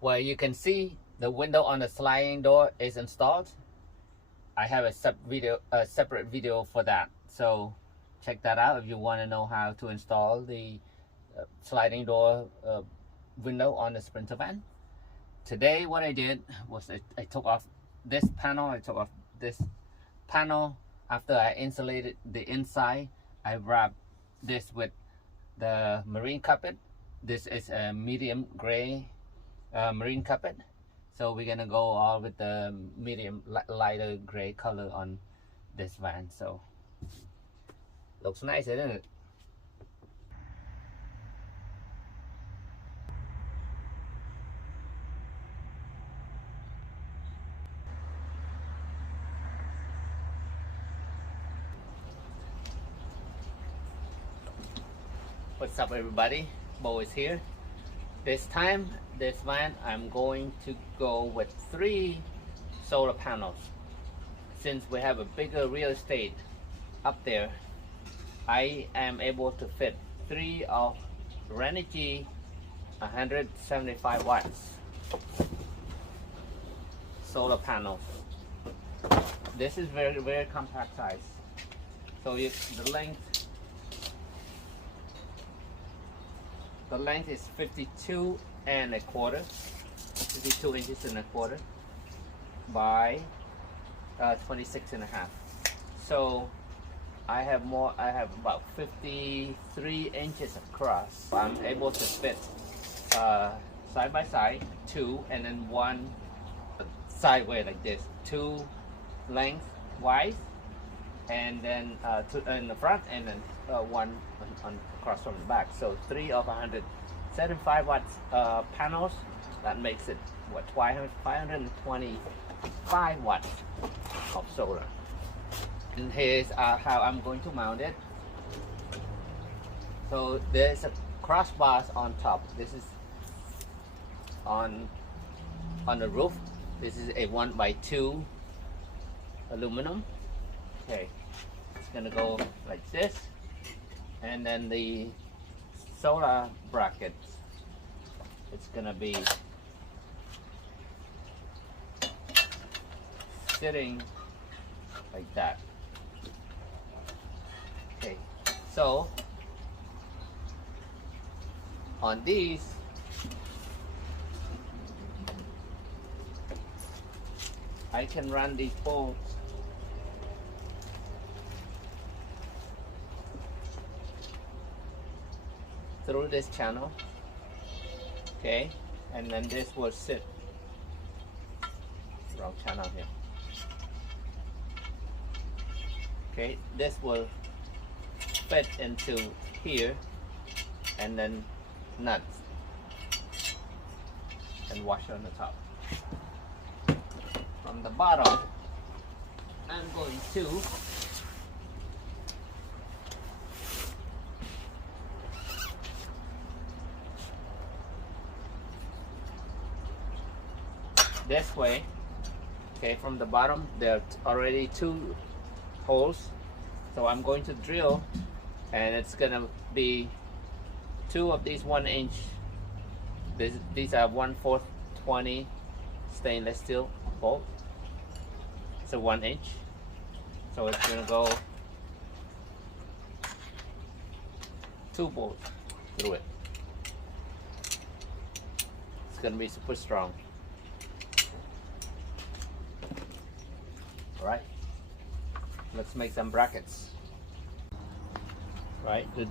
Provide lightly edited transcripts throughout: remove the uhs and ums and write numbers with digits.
where you can see the window on the sliding door is installed. I have a separate video for that, so check that out if you want to know how to install the sliding door window on the Sprinter van. Today what I did was I took off this panel. I took off this panel. After I insulated the inside, I wrapped this with the marine carpet. This is a medium gray marine carpet, so we're gonna go all with the medium lighter gray color on this van. So looks nice, isn't it? What's up, everybody? Bo is here. This time, this van, I'm going to go with 3 solar panels. Since we have a bigger real estate up there, I am able to fit 3 of Renogy 175 watts solar panels. This is very compact size. So the length is 52 inches and a quarter by 26 and a half. So I have about 53 inches across. I'm able to fit side by side 2, and then 1 sideways like this, 2 lengthwise, and then 2 in the front, and then 1 on across from the back. So 3 of 175 watts panels. That makes it what, 525 watts of solar. And here's how I'm going to mount it. So there's a crossbars on top. This is on the roof. This is a 1x2 aluminum. Okay, it's gonna go like this, and then the solar bracket, it's gonna be sitting like that. Okay, so on these, I can run these bolts through this channel. Okay, and then this will sit, wrong channel here. Okay, this will fit into here, and then nuts and washer on the top. From the bottom, I'm going to this way. Okay, from the bottom there are already 2 holes, so I'm going to drill, and it's gonna be 2 of these 1 inch. These are 1/4 20 stainless steel bolt. It's a 1 inch, so it's gonna go 2 bolts through it. It's gonna be super strong. All right, let's make some brackets. Right, to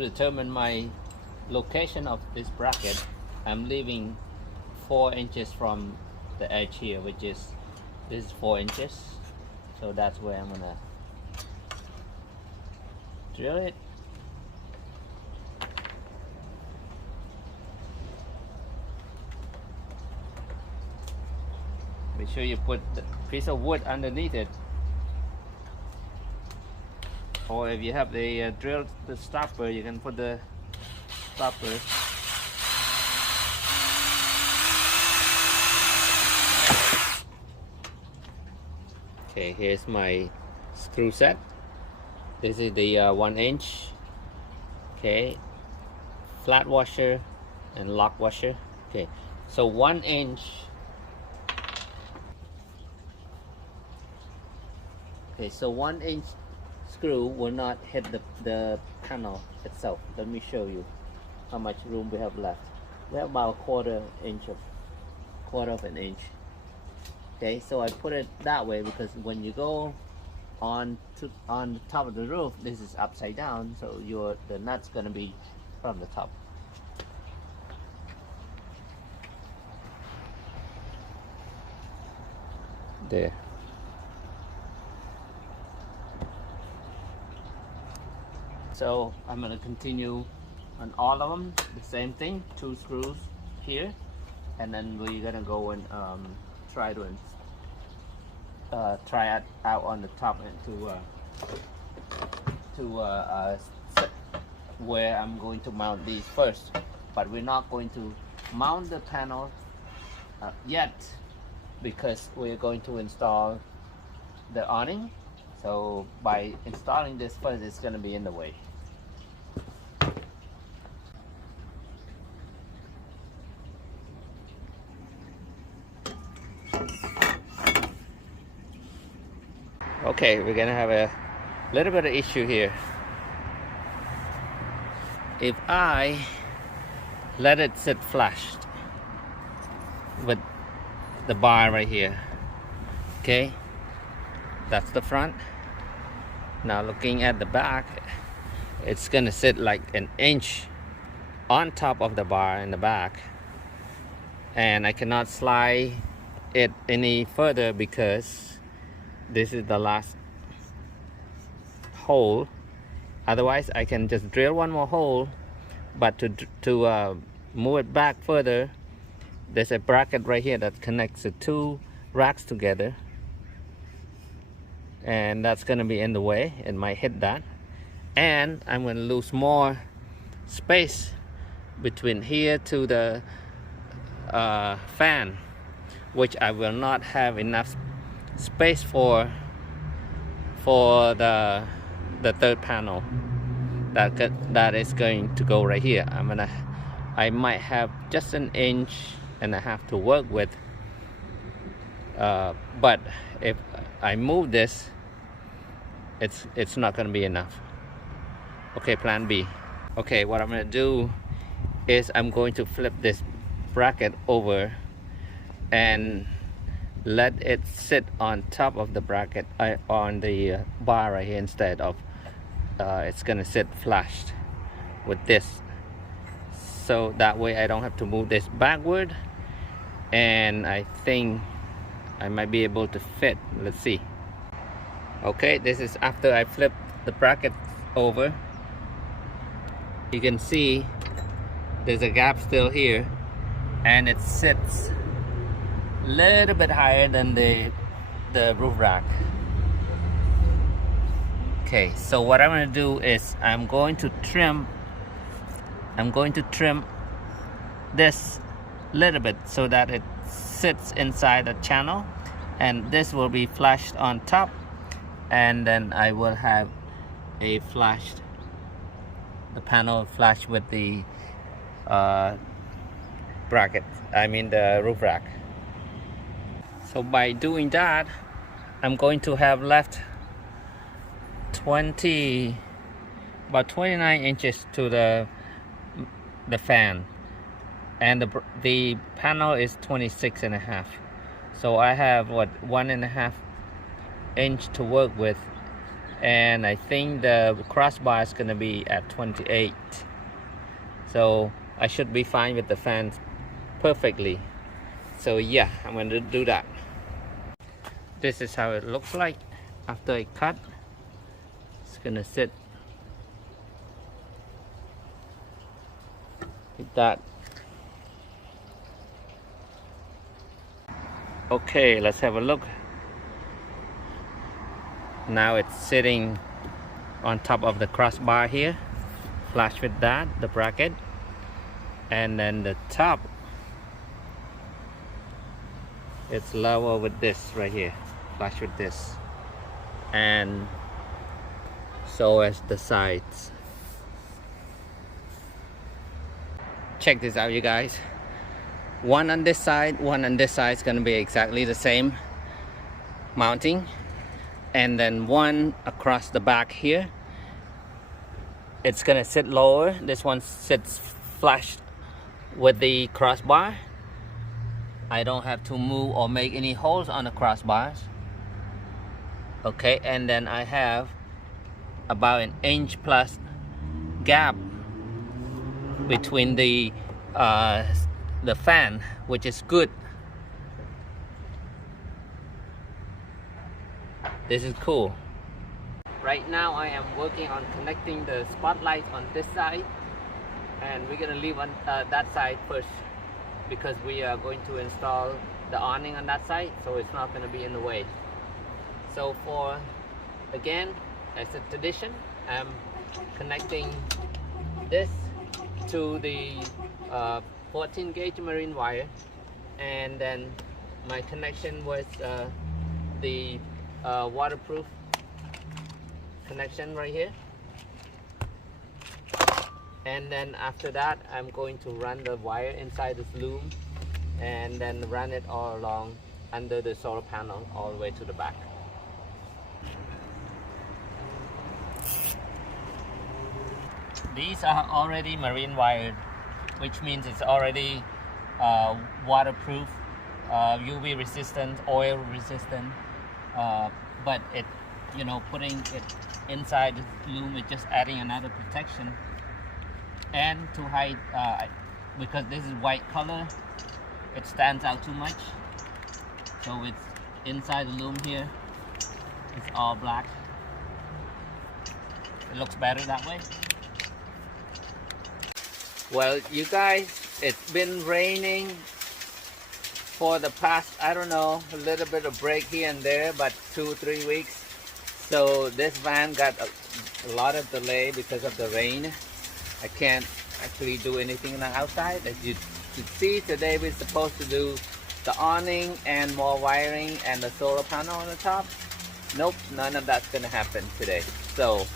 determine my location of this bracket, I'm leaving 4 inches from the edge here, which is, this is 4 inches. So that's where I'm gonna drill it. Make sure you put the piece of wood underneath it, or if you have the drill, the stopper, you can put the stopper. Okay, here's my screw set. This is the 1 inch. Okay, flat washer and lock washer. Okay, So 1 inch. Okay, so 1 inch screw will not hit the panel itself. Let me show you how much room we have left. We have about a quarter of an inch. Okay, so I put it that way because when you go on the top of the roof, this is upside down, so the nut's gonna be from the top. There. So I'm gonna continue on all of them, the same thing, 2 screws here, and then we're gonna go and try it out on the top and set where I'm going to mount these first. But we're not going to mount the panel yet because we're going to install the awning. So by installing this first, it's going to be in the way. Okay, we're gonna have a little bit of issue here. If I let it sit flushed with the bar right here, okay, that's the front. Now looking at the back, it's gonna sit like an inch on top of the bar in the back, and I cannot slide it any further because this is the last hole. Otherwise I can just drill one more hole, but to move it back further, there's a bracket right here that connects the 2 racks together, and that's going to be in the way. It might hit that, and I'm going to lose more space between here to the fan, which I will not have enough space for the 3rd panel that is going to go right here. I might have just 1.5 inches to work with, but if I move this, it's not going to be enough. Okay, plan B. Okay, what I'm going to do is I'm going to flip this bracket over and let it sit on top of the bracket on the bar right here, instead of it's gonna sit flushed with this, so that way I don't have to move this backward, and I think I might be able to fit. Let's see. Okay, this is after I flipped the bracket over. You can see there's a gap still here, and it sits a little bit higher than the roof rack. Okay, so what I'm going to do is I'm going to trim this little bit so that it sits inside the channel, and this will be flushed on top, and then I will have the panel flush with the bracket, the roof rack. So by doing that, I'm going to have left about 29 inches to the fan, and the panel is 26.5. So I have 1.5 inch to work with, and I think the crossbar is going to be at 28. So I should be fine with the fans perfectly. So yeah, I'm going to do that. This is how it looks like after I cut. It's going to sit like that. Okay, let's have a look. Now it's sitting on top of the crossbar here, flush with that, the bracket, and then the top, it's level with this right here, flush with this, and so as the sides. Check this out, you guys. one on this side, one on this side is going to be exactly the same mounting, and then one across the back here, it's going to sit lower. This one sits flush with the crossbar. I don't have to move or make any holes on the crossbars. Okay, and then I have about an inch plus gap between the fan, which is good. This is cool. Right now I am working on connecting the spotlight on this side, and we're gonna leave on that side first because we are going to install the awning on that side, so it's not gonna be in the way. So for, again, as a tradition, I'm connecting this to the 14 gauge marine wire, and then my connection was the waterproof connection right here, and then after that I'm going to run the wire inside this loom and then run it all along under the solar panel all the way to the back. These are already marine wired, which means it's already waterproof, UV resistant, oil resistant, but it, you know, putting it inside the loom is just adding another protection. And to hide, because this is white color, it stands out too much, so it's inside the loom here, it's all black. It looks better that way. Well, you guys, it's been raining for the past, I don't know, a little bit of break here and there, but 2-3 weeks. So this van got a lot of delay because of the rain. I can't actually do anything on the outside. As you can see, today we're supposed to do the awning and more wiring and the solar panel on the top. Nope, none of that's gonna happen today. So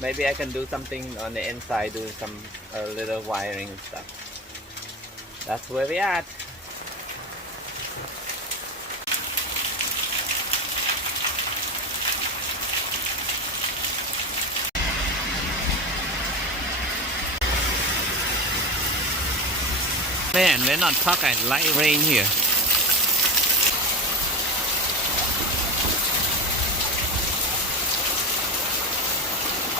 maybe I can do something on the inside, do some little wiring and stuff. That's where we're at. Man, we're not talking light rain here.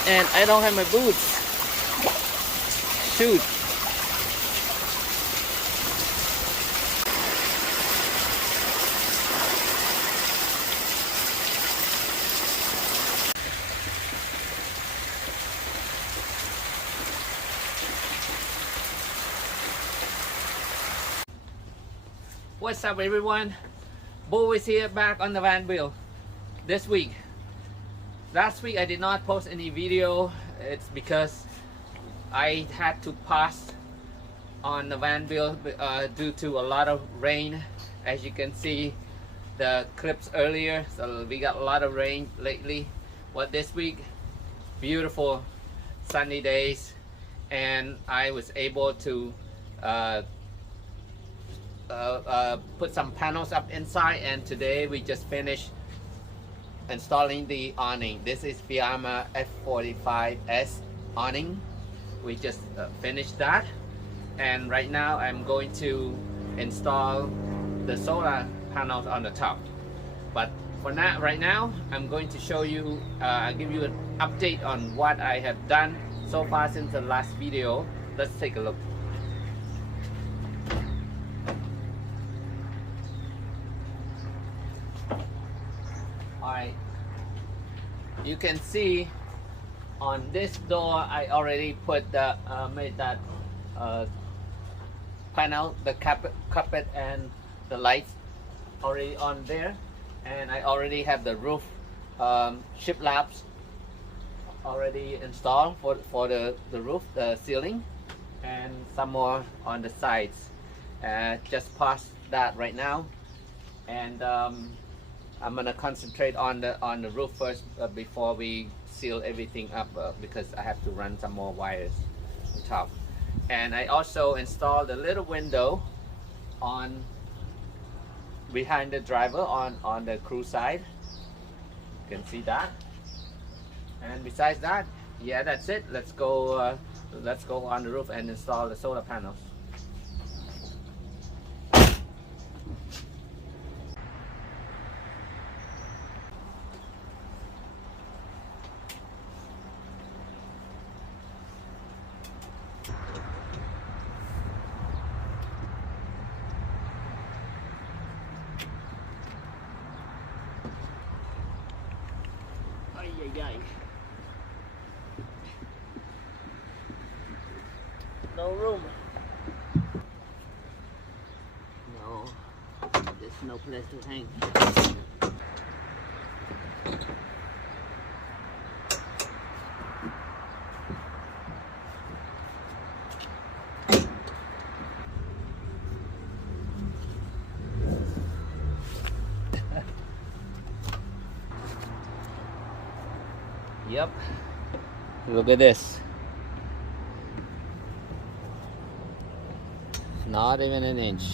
And I don't have my boots. Shoot. What's up, everyone? Bo is here, back on the van wheel this week. Last week I did not post any video. It's because I had to pause on the van wheel due to a lot of rain. As you can see the clips earlier, so we got a lot of rain lately. But this week, beautiful sunny days, and I was able to put some panels up inside, and today we just finished installing the awning. This is Fiamma F45S awning. We just finished that, and right now I'm going to install the solar panels on the top. But for now, right now, I'm going to show you, I'll give you an update on what I have done so far since the last video. Let's take a look. Alright, you can see on this door I already put the made that panel, the carpet and the lights already on there, and I already have the roof shiplap's already installed for the roof, the ceiling, and some more on the sides. Just past that right now, and I'm gonna concentrate on the roof first before we seal everything up, because I have to run some more wires on top. And I also installed a little window on behind the driver on the crew side. You can see that. And besides that, yeah, that's it. Let's go on the roof and install the solar panels. No room. No, there's no place to hang. Yep. Look at this. Not even an inch.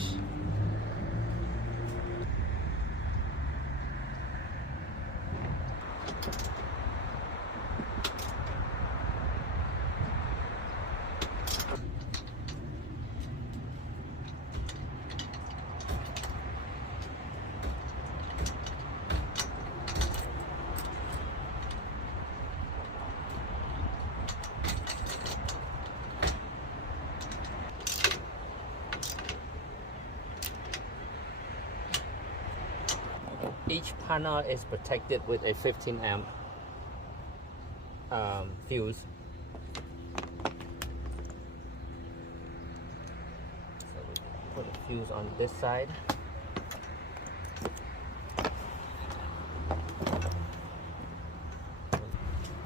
Each panel is protected with a 15 amp fuse. So we put a fuse on this side.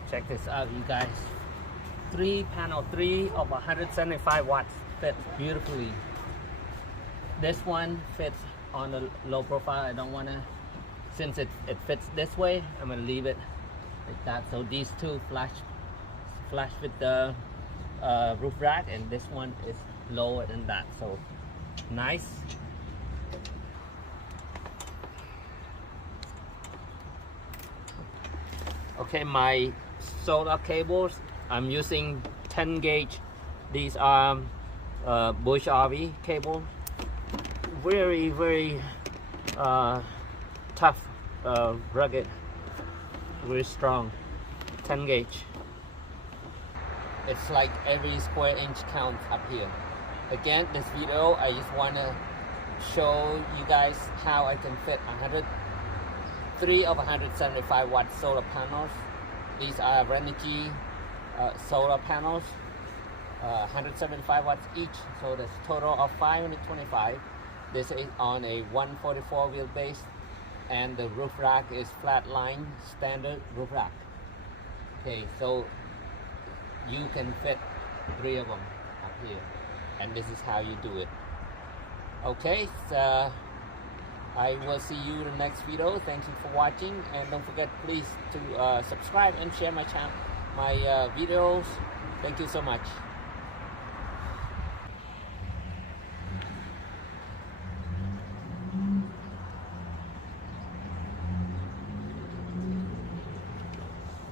Check this out, you guys. 3 of 175 watts fit beautifully. This one fits on a low profile. I don't want to, since it fits this way, I'm gonna leave it like that. So these two flash with the roof rack, and this one is lower than that. So nice. Okay, my solar cables, I'm using 10 gauge. These are Bush RV cable. Very tough, rugged, very strong. 10 gauge. It's like every square inch counts up here. Again, this video, I just want to show you guys how I can fit 3 of 175 watt solar panels. These are Renogy solar panels, 175 watts each, so that's a total of 525. This is on a 144 wheelbase, and the roof rack is flat line standard roof rack. Okay, so you can fit 3 of them up here, and this is how you do it. Okay, so I will see you in the next video. Thank you for watching, and don't forget please to subscribe and share my videos. Thank you so much.